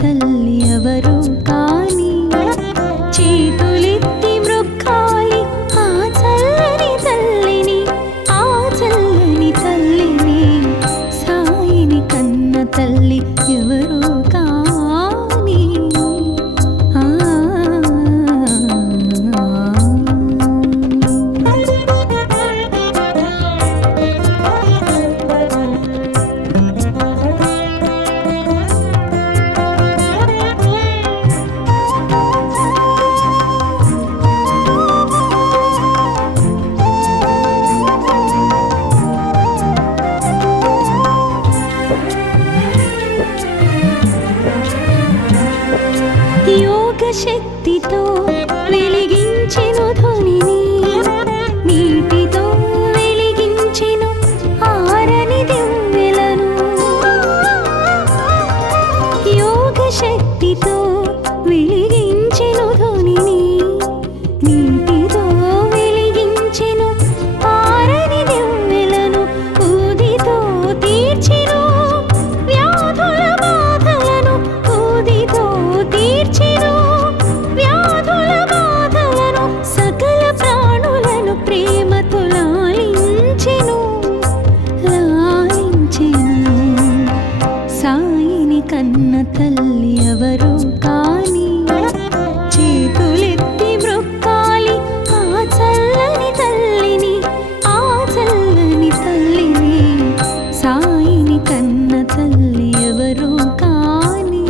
తల్లి ఎవరు కాని చేతులెత్తి మ్రొక్కాలి ఆ చల్లని తల్లిని, ఆ చల్లని తల్లిని. సాయిని కన్న తల్లి ఎవరు కాని యోగ శక్తితో వెలిగించెను ధ్వనిని, నీటితో వెలిగించెను ఆరని దివ్వెలను. యోగ శక్తితో వెలిగించెను ధ్వనిని, నీటితో వెలిగించెను ఆరని దివ్వెలను. ఊదితో తీర్చెను వ్యాధుల బాధలను, ఊదితో తీర్చెను వ్యాధుల బాధలను. సకల ప్రాణులను ప్రేమతో లాలించెను, లాలించెను. సాయిని కన్న తల్లి ఎవరు కాని చేతులెత్తి మ్రొక్కాలి ఆ చల్లని తల్లిని, ఆ చల్లని తల్లిని. సాయిని కన్న తల్లి ఎవరు కాని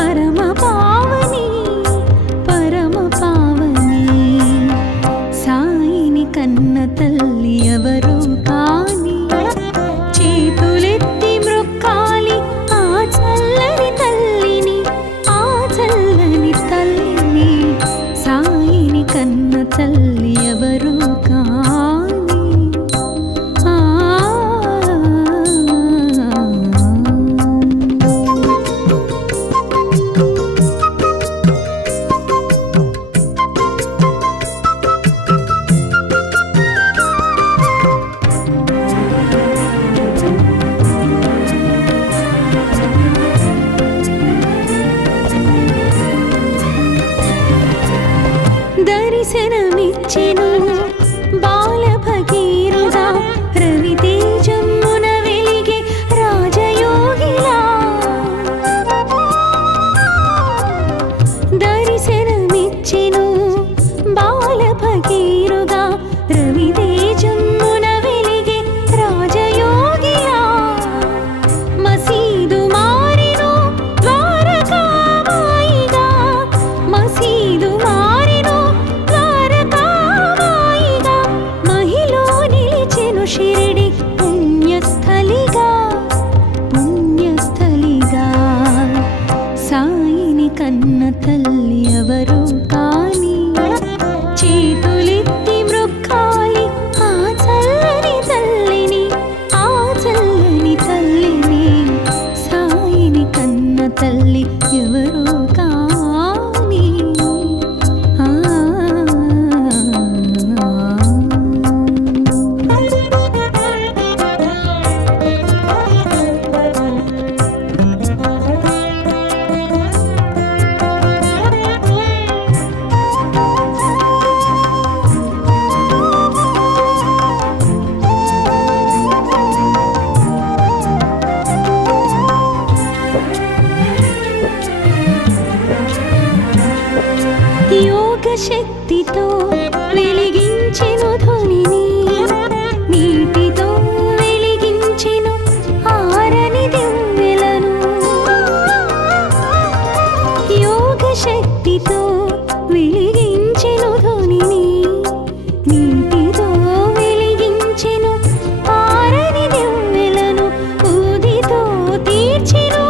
పరమ పావని పరమ పావని సాయిని కన్న తల్లి ఎవరు కాని చేతులెత్తి మ్రొక్కాలి ఆ చల్లని తల్లిని ఆ చల్లని తల్లిని సాయిని కన్న తల్లి ఎవరు కాని దర్శనమిచ్చెను బాల భగీరథ రవితేజమున వెలిగే రాజయోగిలా దర్శనమిచ్చెను బాల భగీరథ రవితేజమున వెలిగే రాజయోగిలా మసీదు మారెను ద్వారకామాయిగా మసీదు మారెను ద్వారకామాయిగా మహిలో నిలిచెను షిరిడి పుణ్యస్థలిగా పుణ్యస్థలిగా సాయిని కన్న తల్లి ఎవరు కాని చేతులెత్తి మ్రొక్కాలి ఆ చల్లని తల్లిని ఆ చల్లని తల్లిని సాయిని కన్న తల్లి ఎవరు కాని యోగ శక్తితో వెలిగించెను ధ్వనిని నీటితో వెలిగించెను ఆరని దివ్వెలను యోగ శక్తితో వెలిగించెను ధ్వనిని నీటితో వెలిగించెను ఆరని దివ్వెలను ఊదితో తీర్చెను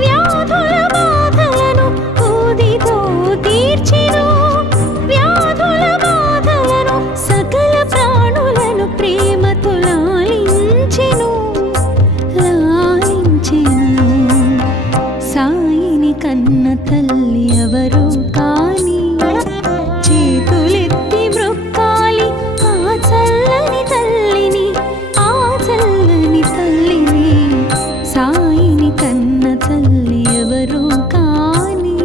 వ్యాధుల బాధలను ఊదితో తీర్చెను వ్యాధుల బాధలను సకల ప్రాణులను ప్రేమతో లాలించెను లాలించెను సాయిని కన్న తల్లి ఎవరు కాని చేతులెత్తి మ్రొక్కాలి ఆ చల్లని తల్లిని ఆ చల్లని తల్లిని సాయిని కన్న తల్లి ఎవరు కాని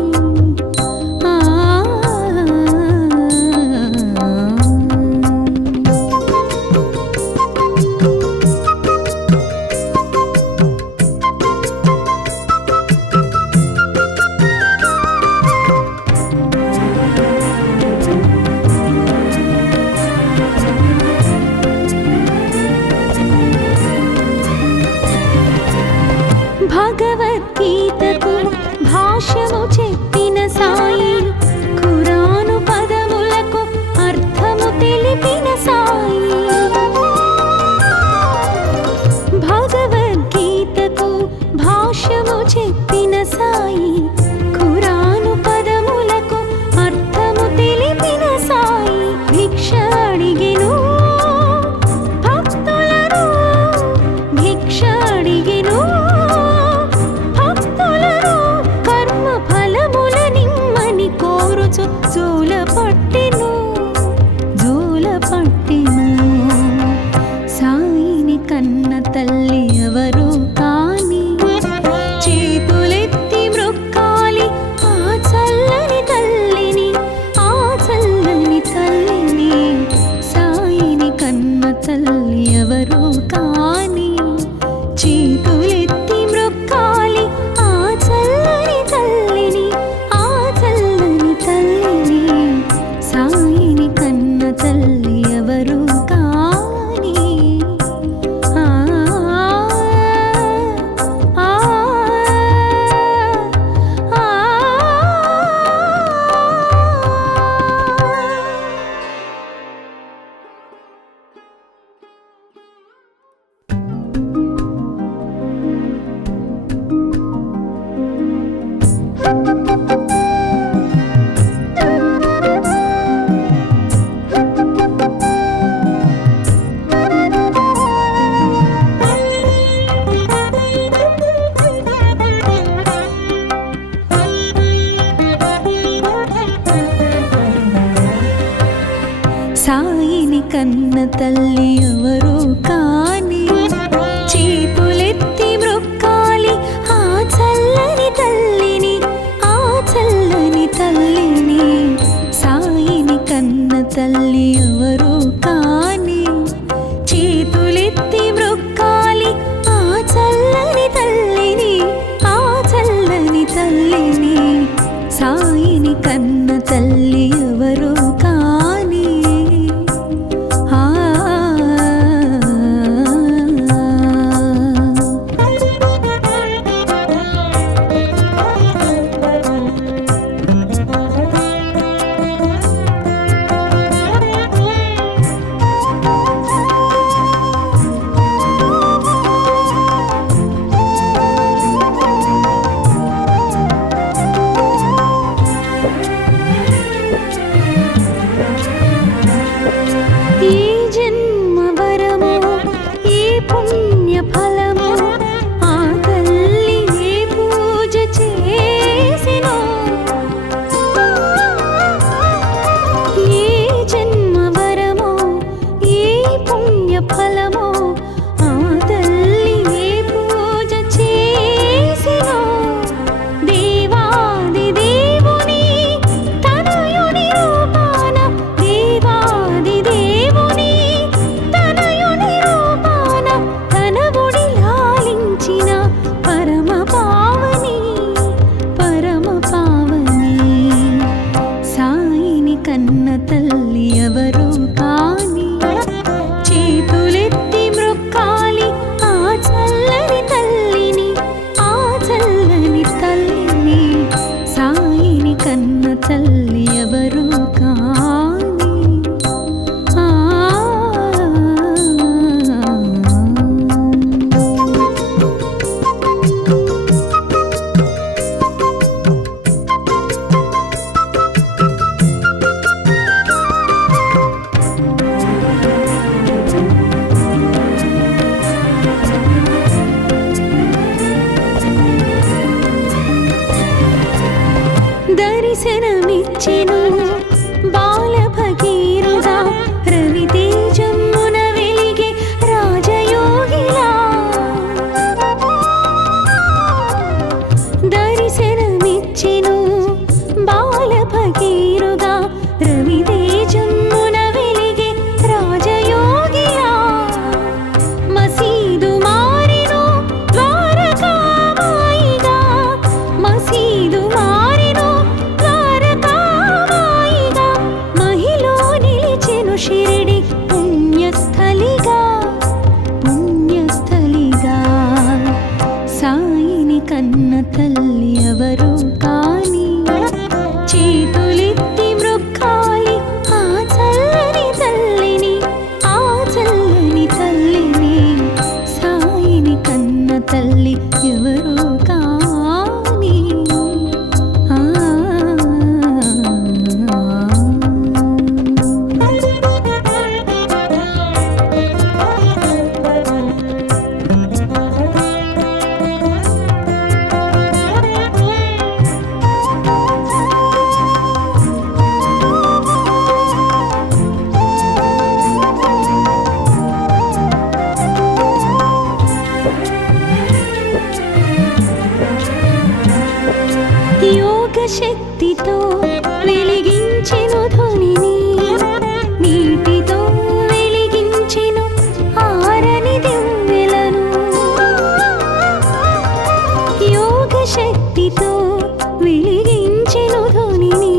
భగవద్గీతకు భాష్యము చెప్పిన సాయి ఖురాను పదములకు అర్థము తెలిపిన సాయి భగవద్గీతకు భాష్యము చెప్పిన సాయి ఖురాను పదములకు అర్థము తెలిపిన సాయి భిక్ష అడిగెను భక్తులను భిక్ష అడిగెను భక్తులను కర్మ ఫలముల నిమ్మని కోరుచు జోల పట్టెను సాయిని కన్న తల్లి ఎవరు కాని చేతులెత్తి మ్రొక్కాలి ఆ చల్లని తల్లిని ఆ చల్లని తల్లిని సాయిని కన్న తల్లి ఎవరు కాని చేతులెత్తి మ్రొక్కాలి ఆ చల్లని తల్లిని ఆ చల్లని తల్లిని కన్న తల్లి ఎవరు కాని చేతులెత్తి మ్రొక్కాలి ఆ చల్లని తల్లిని, ఆ చల్లని తల్లిని. సాయిని కన్న తల్లి ఎవరు కాని చేతులెత్తి మ్రొక్కాలి ఆ చల్లని తల్లిని, ఆ చల్లని తల్లిని. సాయిని కన్న తల్లి ఎవరు కాని తల్లి ఎవరు కాని దర్శనమిచ్చెను బాల భగీరథుడా రవితేజమున వెలిగే రాజయోగిలా. దర్శనమిచ్చెను బాల భగీరథుడా రవితేజమున వెలిగే రాజయోగిలా. మసీదు మారెను ద్వారకామాయిగా, మసీదు మారెను ద్వారకామాయిగా. మహిలో నిలిచెను షిరిడి పుణ్యస్థలిగా, పుణ్యస్థలిగా. సాయిని కన్న తల్లి ఎవరు కాని చేతులెత్తి మ్రొక్కాలి ఆ చల్లని తల్లిని, ఆ చల్లని తల్లిని. సాయిని కన్న తల్లి ఎవరు కాని యోగ శక్తితో వెలిగించెను ధ్వనిని, నీటితో వెలిగించెను ఆరని దివ్వెలను. యోగ శక్తితో వెలిగించెను ధ్వనిని,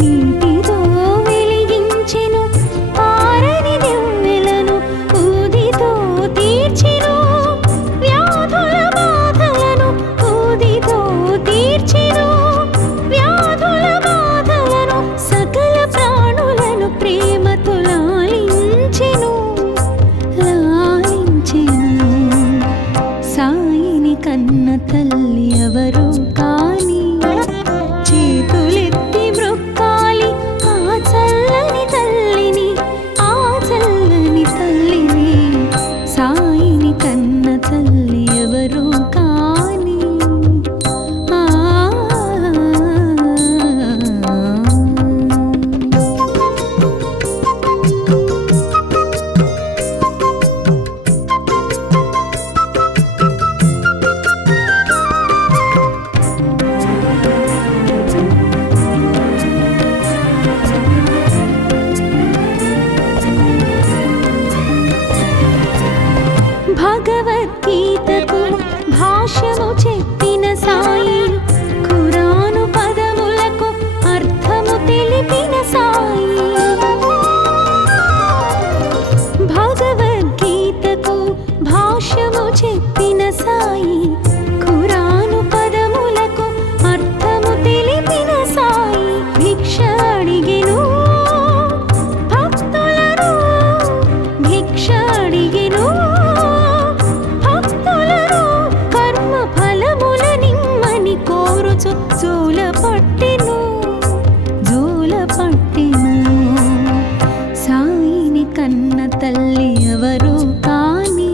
నీటితో వెలిగించెను ఆరని దివ్వెలను. ఊదితో తీర్చెను వ్యాధుల బాధలను, ఊదితో తీర్చెను వ్యాధుల బాధలను. సకల ప్రాణులను ప్రేమతో పట్టెను జోల పట్టెను సాయిని కన్న తల్లి ఎవరు కాని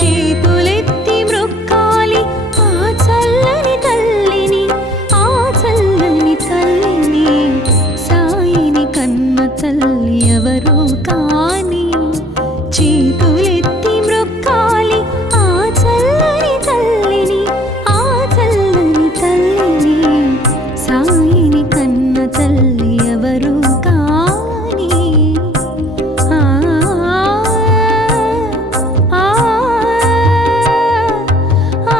చేతులెత్తి మ్రొక్కాలి ఆ చల్లని తల్లిని ఆ చల్లని తల్లిని సాయిని కన్న తల్లి ఎవరు కాని చేతులెత్తి మ్రొక్కాలి ఆ చల్లని తల్లిని ఆ చల్లని తల్లిని సాయిని కన్న తల్లి ఎవరు కాని ఆ ఆ ఆ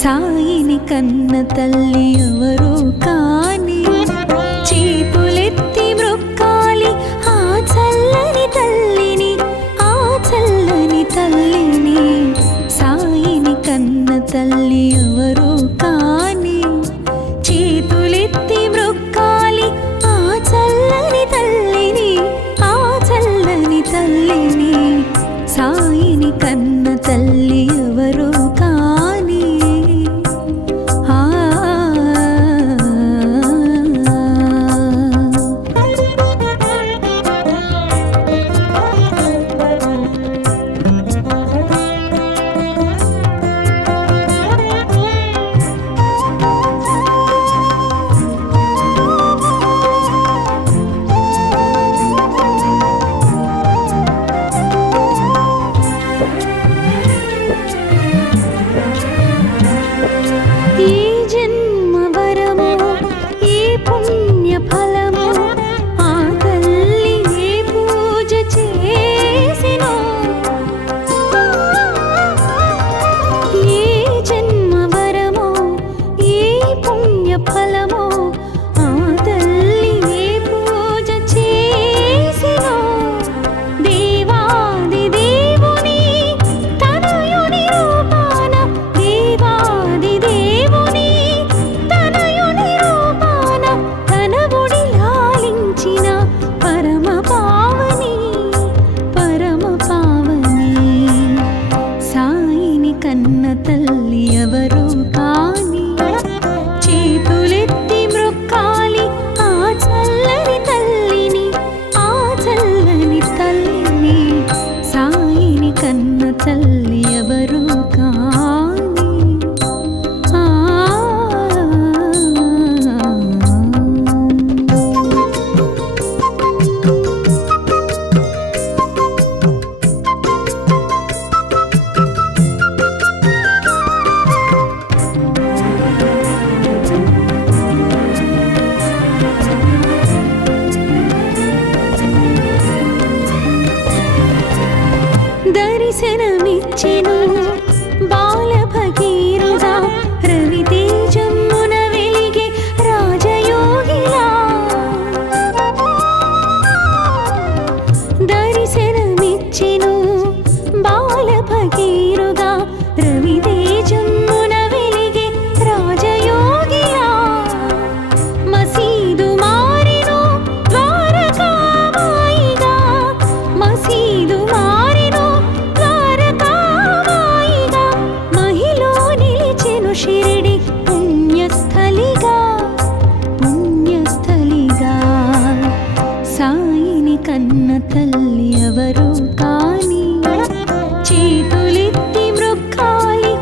సాయిని కన్న తల్లి ఎవరు కాని చేతులెత్తి మ్రొక్కాలి ఆ చల్లని తల్లిని ఆ చల్లని తల్లిని సాయిని కన్న తల్లి ఎవరు కాని చేతులెత్తి మ్రొక్కాలి ఆ చల్లని తల్లిని ఆ చల్లని తల్లిని సాయిని కన్న తల్లి ఎవరు కాని ఆ ఏ జన్మ వరమో ఏ పుణ్య ఫలమో ఆ తల్లి ఏ పూజ చేసినో ఏ జన్మ వరమో ఏ పుణ్య ఫలమో ఆ తల్లి ఏ పూజ చేసినో దేవాది దేవుని తనయుని రూపాన దేవాది దేవుని తనయుని రూపాన తన ఒడి లాలించిన పరమ పావని సాయిని కన్న తల్లి ఎవరు కాని చేతులెత్తి మ్రొక్కాలి ఆ చల్లని తల్లిని ఆ చల్లని తల్లిని సాయిని కన్న తల్లి ఎవరు కాని ఆ దర్శనమిచ్చెను బాల భగీరుడా రవితేజమున వెలిగే రాజయోగిలా దర్శనమిచ్చెను బాల భగీరుడా రవితేజమున వెలిగే రాజయోగిలా మసీదు మారెను ద్వారకామాయిగా మసీదు మారెను ద్వారకామాయిగా మహిలో నిలిచెను షిరిడి పుణ్యస్థలిగా పుణ్యస్థలిగా సాయిని కన్న తల్లి ఎవరు కాని చేతులెత్తి మ్రొక్కాలి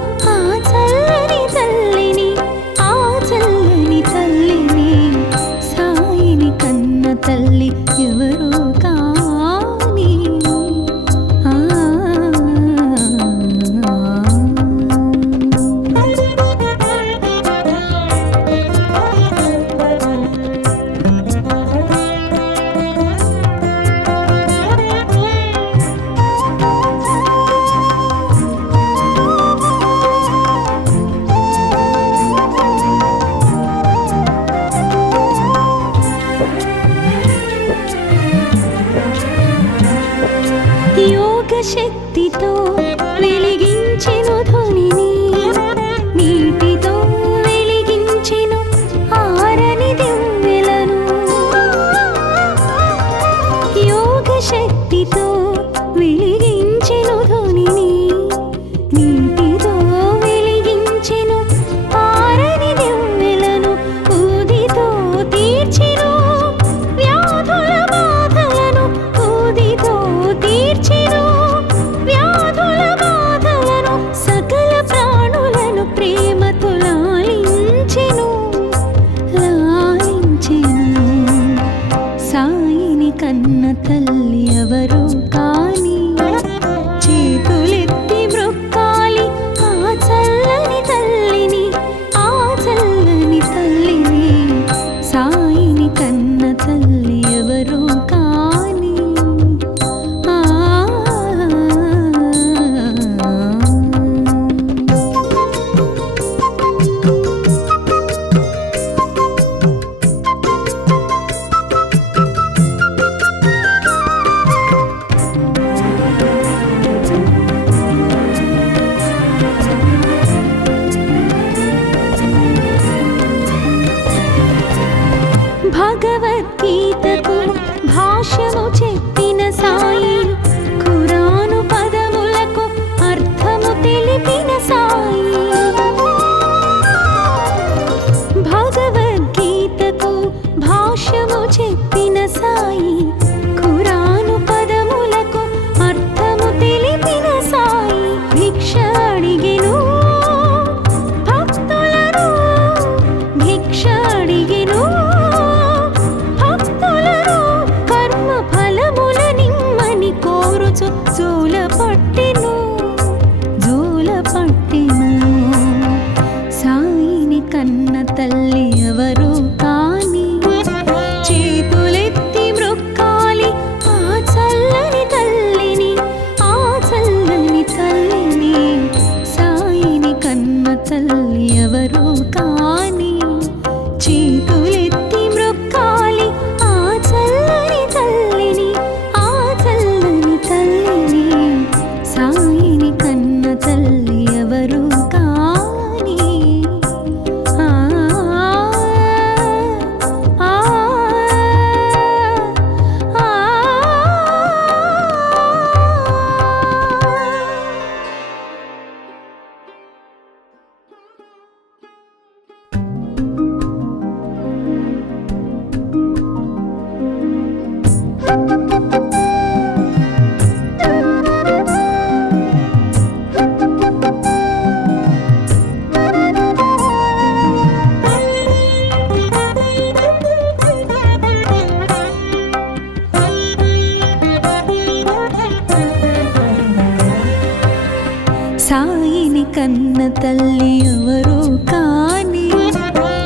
సాయిని కన్న తల్లి ఎవరు కాని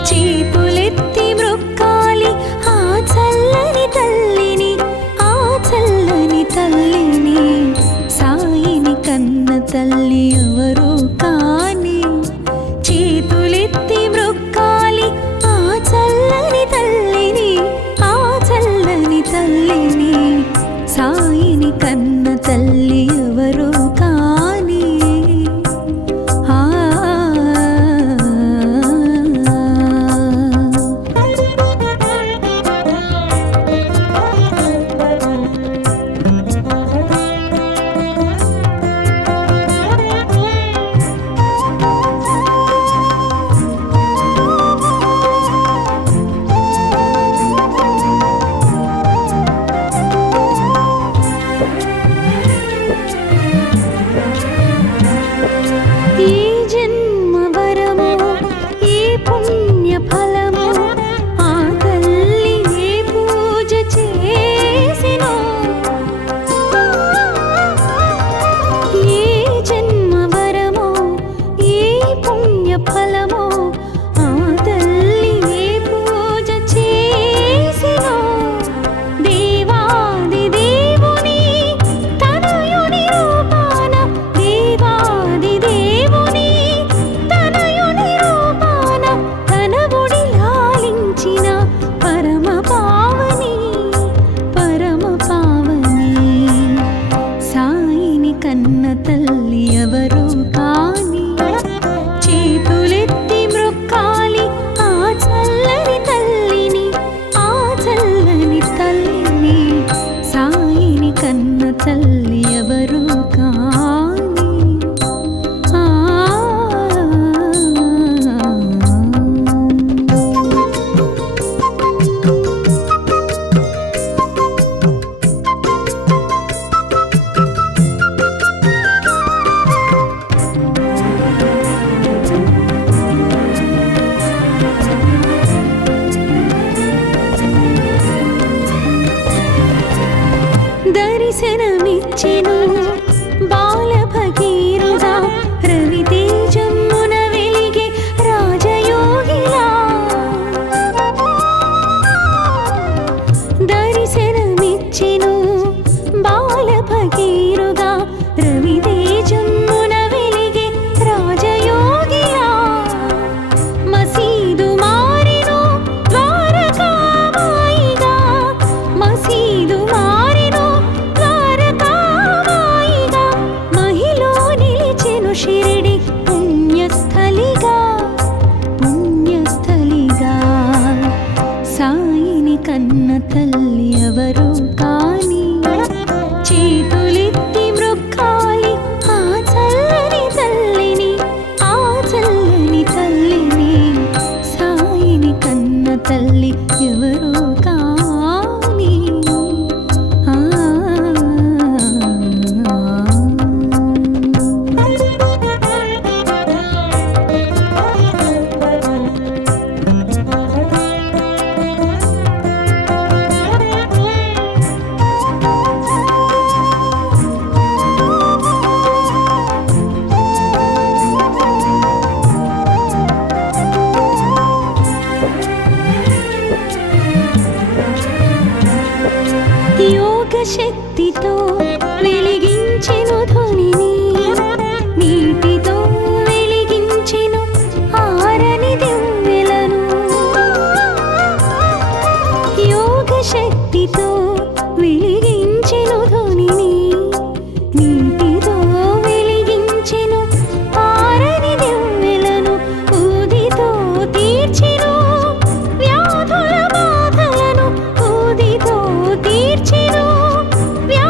చేతులెత్తి మ్రొక్కాలి ఆ చల్లని తల్లిని, ఆ చల్లని తల్లిని. సాయిని కన్న తల్లి ఎవరు కాని చేతులెత్తి మ్రొక్కాలి ఆ చల్లని తల్లిని, ఆ చల్లని తల్లిని. సాయిని కన్న తల్లి ఎవరు కాని కన్న తల్లి ఎవరు కాని చేతులెత్తి మ్రొక్కాలి ఆ చల్లని తల్లిని, ఆ చల్లని తల్లిని. సాయిని కన్న తల్లి ఎవరు కాని దర్శనమిచ్చెను బాల భగీరథ రవితేజమున వెలిగే రాజయోగిలా. దర్శనమిచ్చెను బాల భగీరథ రవితేజమున వెలిగే రాజయోగిలా. మసీదు మారెను ద్వారకామాయిగా, మసీదు మారెను ద్వారకామాయిగా. మహిలో నిలిచెను షిరిడి పుణ్యస్థలిగా, పుణ్యస్థలిగా. సాయిని కన్న తల్లి ఎవరు కాని చేతులెత్తి మ్రొక్కాలి ఆ చల్లని తల్లిని, ఆ చల్లని తల్లిని. సాయిని కన్న తల్లి ఎవరు కాని యోగ శక్తితో వెలిగించెను ధ్వనిని, నీటితో వెలిగించెను ఆరని దివ్వెలను. యోగ శక్తితో వెలిగించెను ధ్వనిని, నీటితో వెలిగించెను ఆరని దివ్వెలను. ఊదితో తీర్చెను వ్యాధుల బాధలను, ఊదితో తీర్చెను వ్యాధుల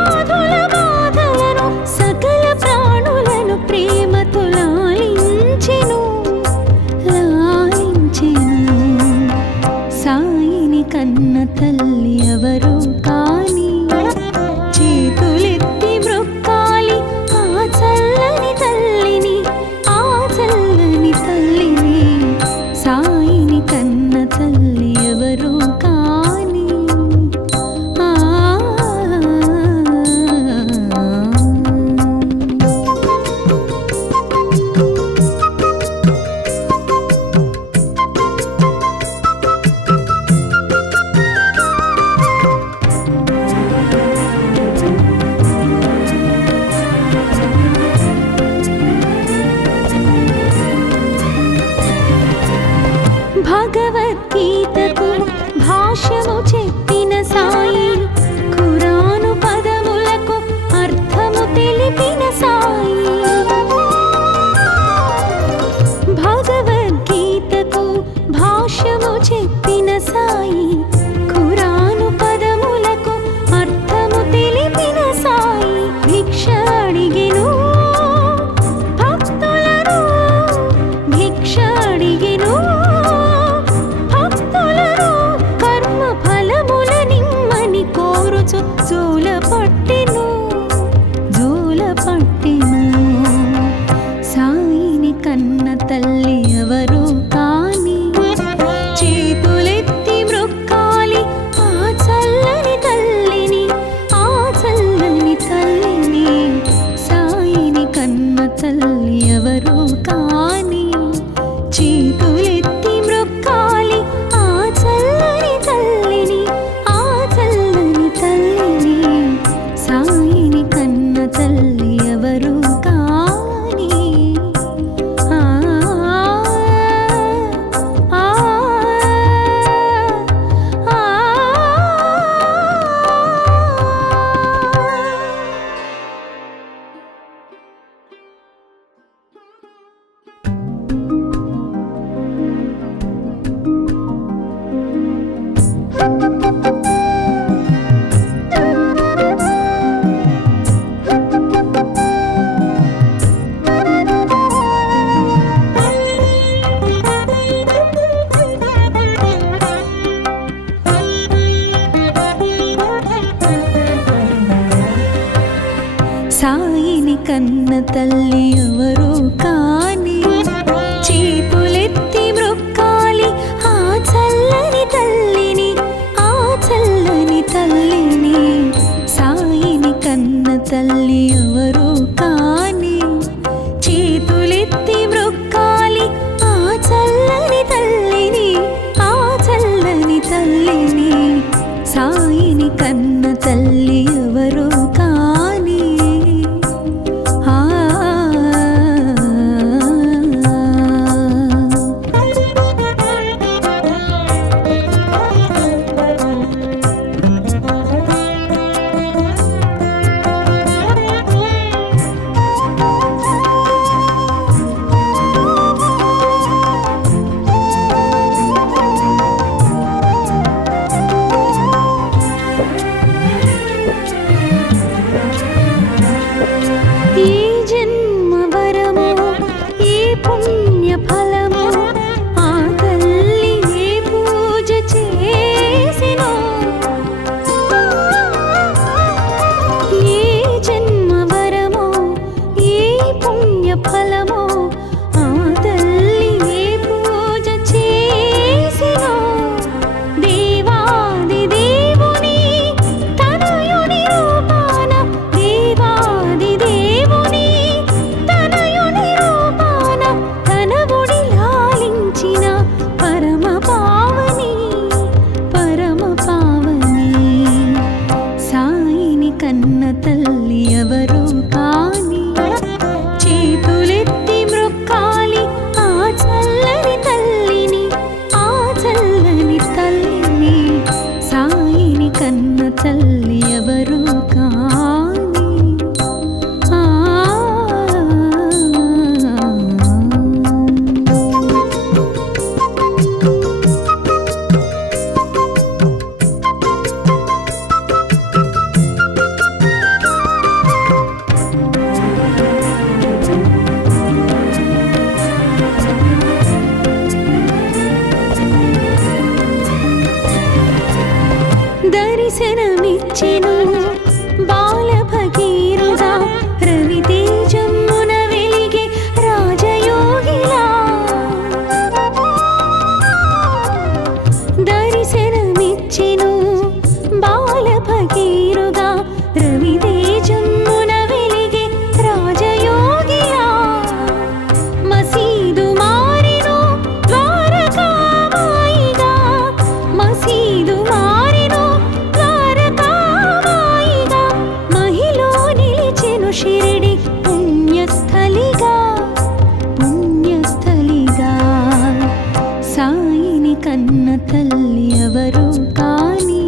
తల్లి ఎవరు కాని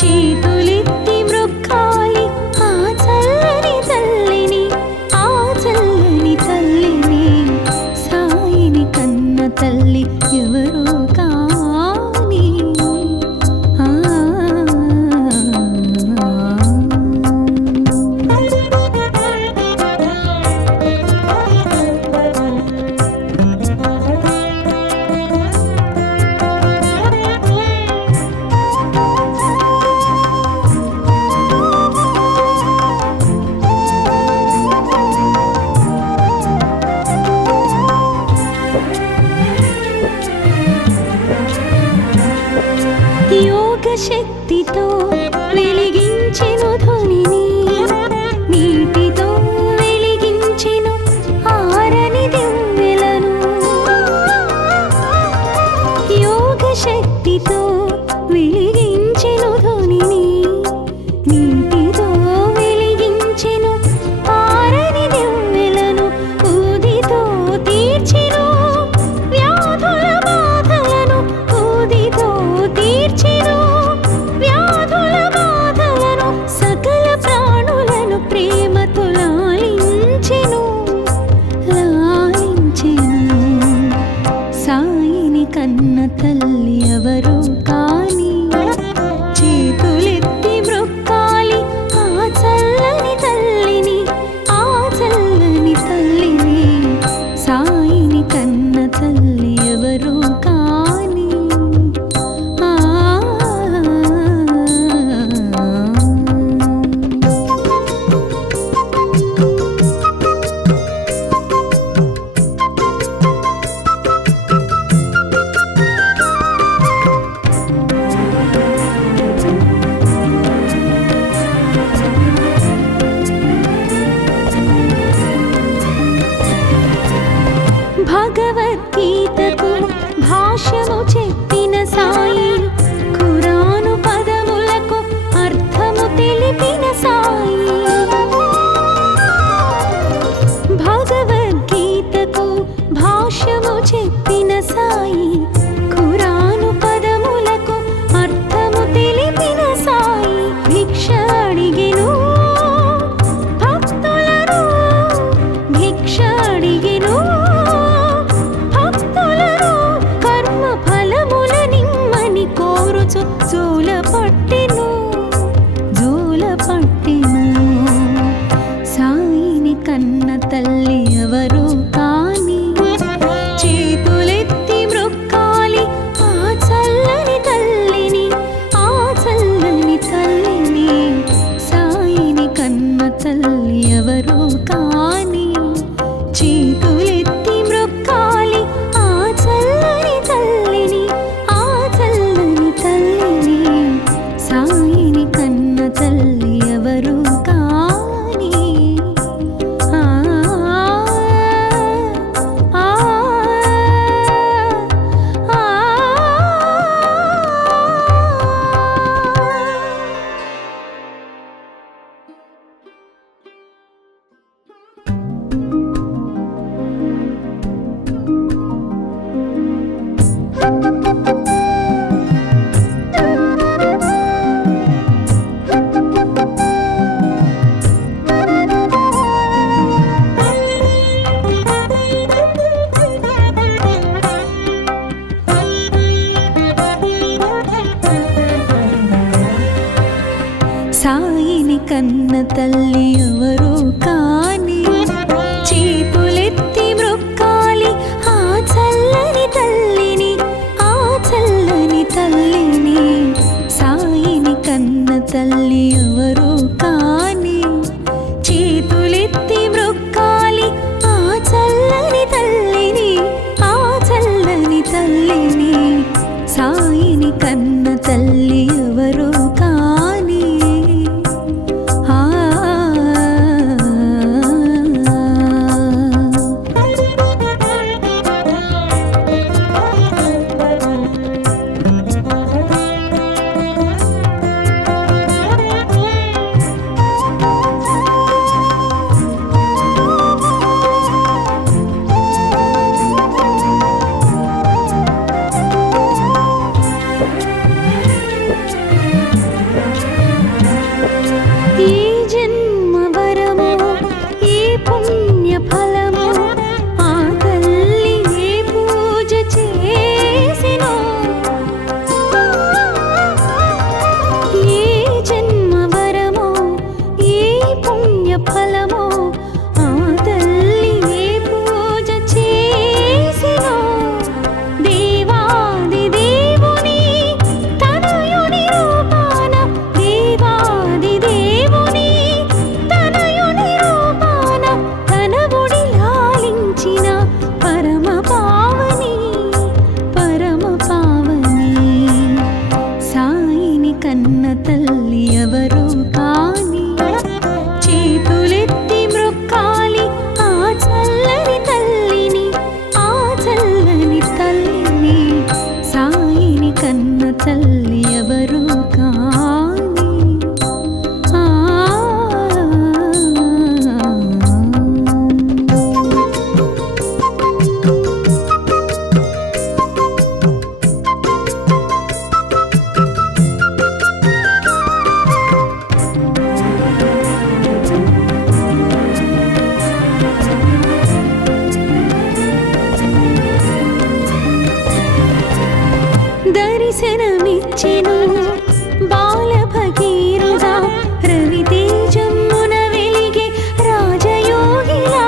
చేతులెత్తి మ్రొక్కాలి ఆ చల్లని తల్లిని, ఆ చల్లని తల్లిని. సాయిని కన్న తల్లి ఎవరు కాని శక్తితో వెలిగించెను ధ్వనిని, నీటితో వెలిగించెను ఆరని దివ్వెలను. యోగ శక్తితో వెలిగించెను ధ్వనిని, నీటితో వెలిగించెను ఆరని దివ్వెలను. ఊదితో తీర్చెను వ్యాధుల బాధలను, ఊదితో తీర్చెను కన్న తల్లి ఎవరు కాని చేతులెత్తి మ్రొక్కాలి ఆ చల్లని తల్లిని, ఆ చల్లని తల్లిని. సాయిని కన్న తల్లి ఎవరు కాని భగవద్గీతకు భాష్యము చెప్పిన సాయి, ఖురాను పదములకు అర్థము తెలిపిన సాయి. భగవద్గీతకు భాష్యము చెప్పిన సాయి, ఖురాను పదములకు అర్థము తెలిపిన సాయి. భిక్ష అడిగెను భక్తులను, భిక్ష అడిగెను జోల పట్టెను, జోల పట్టెను. సాయిని కన్న తల్లి ఎవరు కాని చేతులెత్తి మ్రొక్కాలి ఆ చల్లని తల్లిని, ఆ చల్లని తల్లిని. సాయిని కన్న తల్లి ఎవరు కాని చేతులెత్తి మ్రొక్కాలి ఆ చల్లని తల్లిని, ఆ చల్లని తల్లిని. సాయిని కన్న తల్లి ఎవరు కాని సాయిని కన్న తల్లి ఎవరు కాని చేతులెత్తి మ్రొక్కాలి ఆ చల్లని తల్లిని, ఆ చల్లని తల్లిని. సాయిని కన్న తల్లి ఎవరు కాని చేతులెత్తి మ్రొక్కాలి ఆ చల్లని తల్లిని, ఆ చల్లని తల్లిని. సాయిని కన్న తల్లి ఎవరు కాని తల్లి ఎవరు కాని దర్శనమిచ్చెను బాల భగీరథుడా రవితేజమున వెలిగే రాజయోగిలా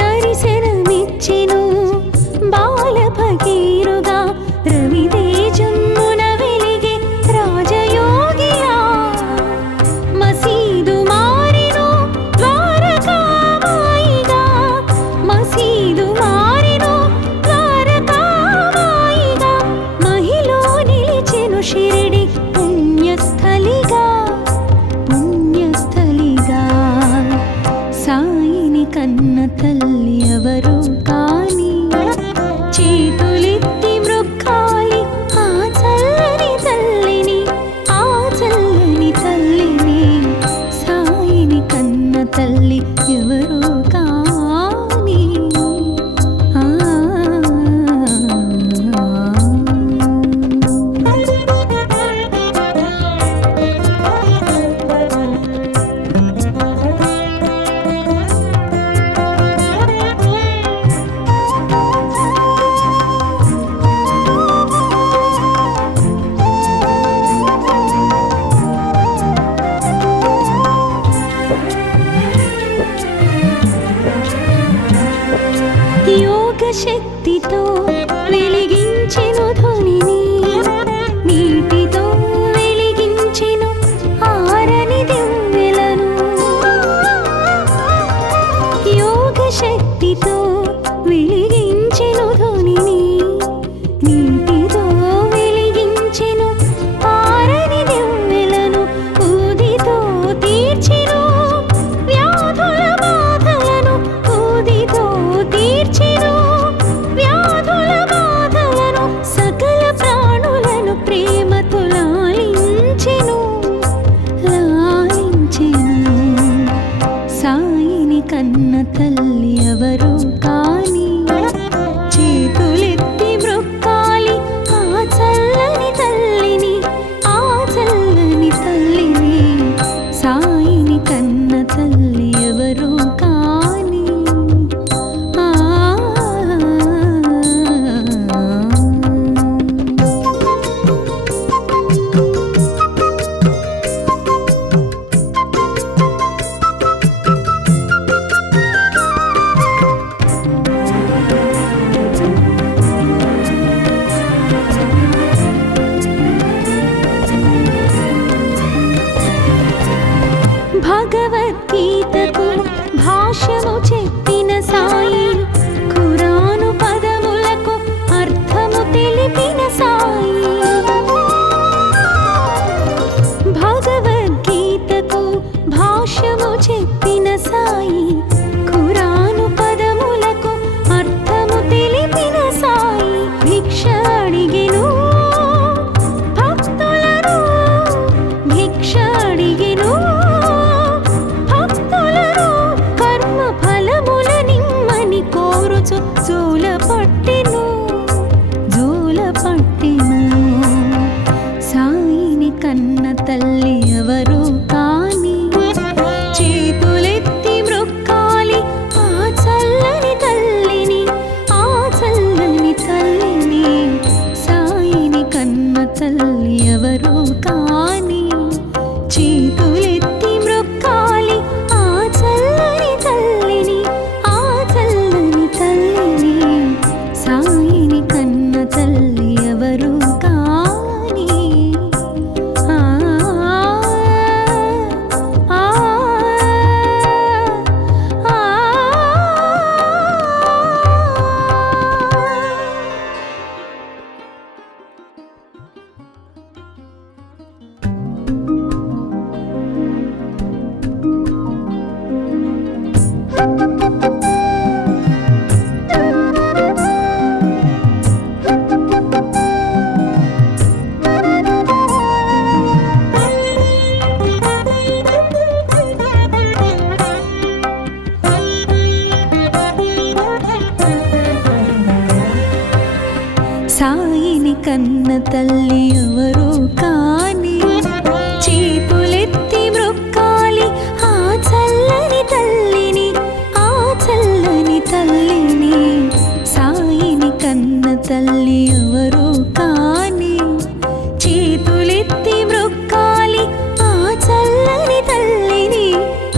దర్శనమిచ్చెను బాల భగీరథుడా రవితేజమున వెలిగే రాజయోగిలా మసీదు మారెను ద్వారకామాయిగా మసీదు మారెను ద్వారకామాయిగా మహిలో నిలిచెను షిరిడి పుణ్యస్థలిగా పుణ్యస్థలిగా సాయిని కన్న తల్లి ఎవరు కాని చేతులెత్తి మ్రొక్కాలి ఆ చల్లని తల్లిని ఆ చల్లని తల్లిని సాయిని కన్న తల్లి ఎవరు కాని యోగ శక్తితో వెలిగించెను ధ్వనిని నీటితో వెలిగించెను ఆరని దివ్వెలను యోగ శక్తితో వెలిగించెను ధ్వనిని నీటితో వెలిగించెను ఆరని దివ్వెలను ఊదితో తీర్చెను వ్యాధుల బాధలను ఊదితో తీర్చెను వ్యాధుల బాధలను సకల ప్రాణులను ప్రేమతో లాలించెను లాలించెను సాయిని కన్న తల్లి ఎవరు కాని చేతులెత్తి మ్రొక్కాలి ఆ చల్లని తల్లిని ఆ చల్లని తల్లిని సాయిని కన్న తల్లి ఎవరు కాని భగవద్గీతకు భాష్యము చెప్పిన సాయి ఖురాను పదములకు అర్థము తెలిపిన సాయి భగవద్గీతకు భాష్యము చెప్పిన సాయి ఖురాను పదములకు అర్థము తెలిపిన సాయి భిక్ష అడిగెను భక్తులను భిక్ష అడిగెను భక్తులను కర్మ ఫలముల నిమ్మని కోరుచు జోల పట్టెను సాయిని కన్న తల్లి ఎవరు కాని చేతులెత్తి మ్రొక్కాలి ఆ చల్లని తల్లిని ఆ చల్లని తల్లిని సాయిని కన్న తల్లి ఎవరు కాని చేతులెత్తి మ్రొక్కాలి ఆ చల్లని తల్లిని ఆ చల్లని తల్లిని కన్న తల్లి ఎవరు కాని చేతులెత్తి మ్రొక్కాలి ఆ చల్లని తల్లిని, ఆ చల్లని తల్లిని. సాయిని కన్న తల్లి ఎవరు కాని చేతులెత్తి మ్రొక్కాలి ఆ చల్లని తల్లిని,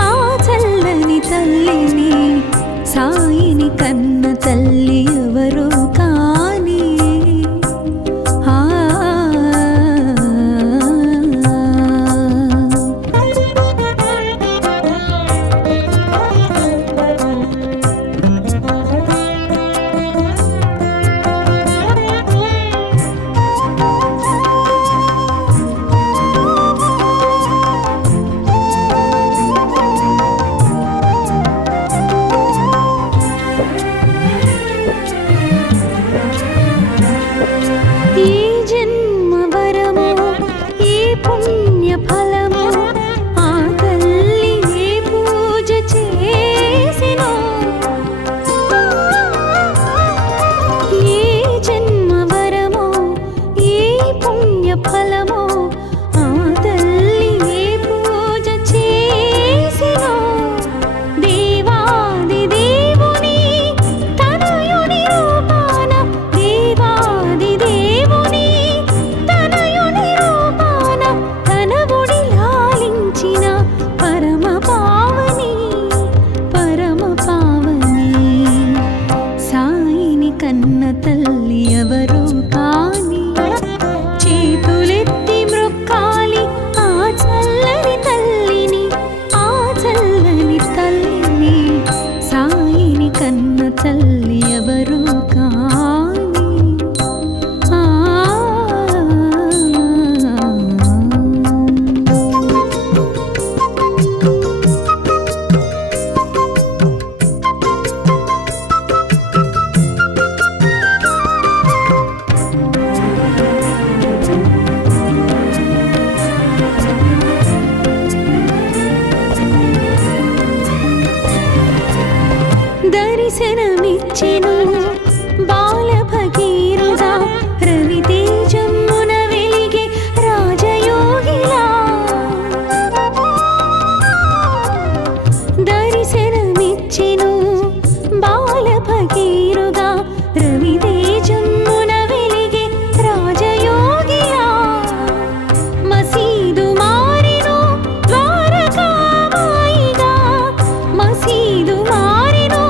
ఆ చల్లని తల్లిని. సాయిని కన్న తల్లి ఎవరు కాని తల్లి ఎవరు కాని దర్శనమిచ్చెను బాల భగీరథుడా రవితేజమున వెలిగే రాజయోగిలా. దర్శనమిచ్చెను బాల భగీరథుడా రవితేజమున వెలిగే రాజయోగిలా. మసీదు మారెను ద్వారకామాయిగా, మసీదు మారెను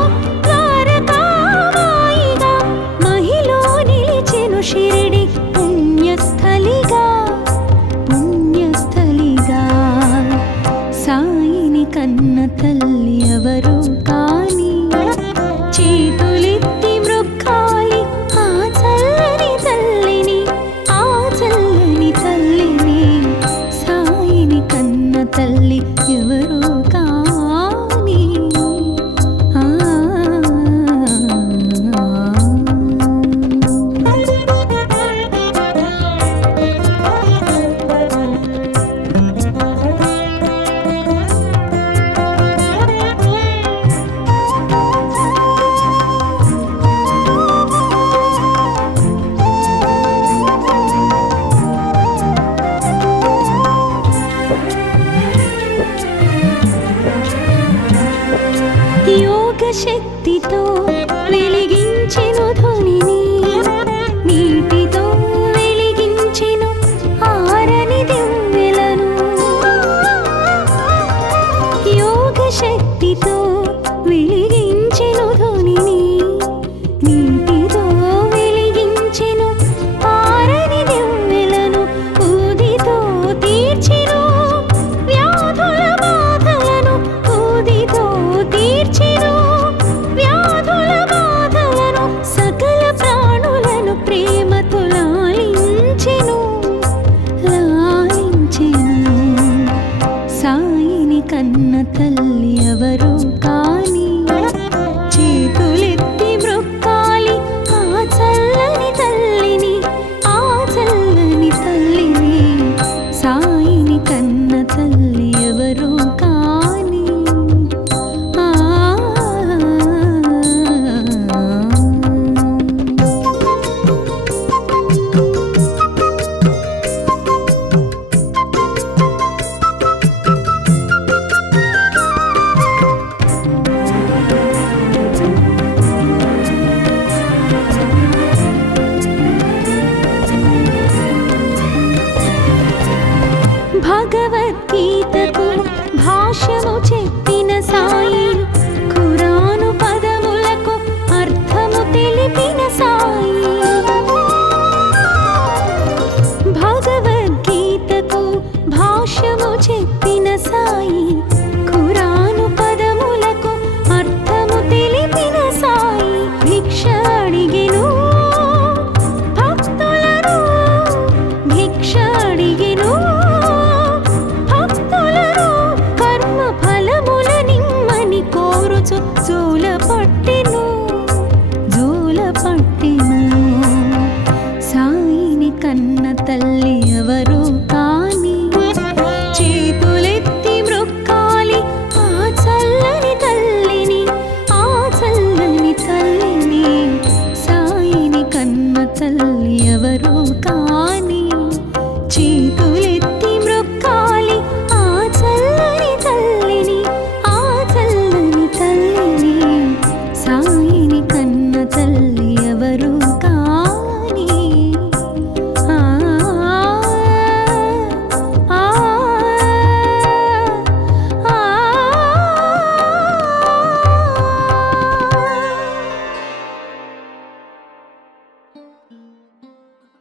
ద్వారకామాయిగా. మహిలో నిలిచెను షిరిడి పుణ్యస్థలిగా, పుణ్యస్థలిగా. సాయిని కన్న తల్లి ఎవరు కాని చేతులెత్తి మ్రొక్కాలి ఆ చల్లని తల్లిని, ఆ చల్లని తల్లిని. సాయిని కన్న తల్లి ఎవరు కాని యోగ శక్తితో వెలిగించెను ధ్వనిని, నీటితో వెలిగించెను ఆరని దివ్వెలను. యోగ శక్తితో వెలిగించెను ధ్వనిని, నీటితో వెలిగించెను ఆరని దివ్వెలను. ఊదితో తీర్చెను వ్యాధుల బాధలను, ఊదితో తీర్చెను వ్యాధుల బాధలను. పూల పట్టిన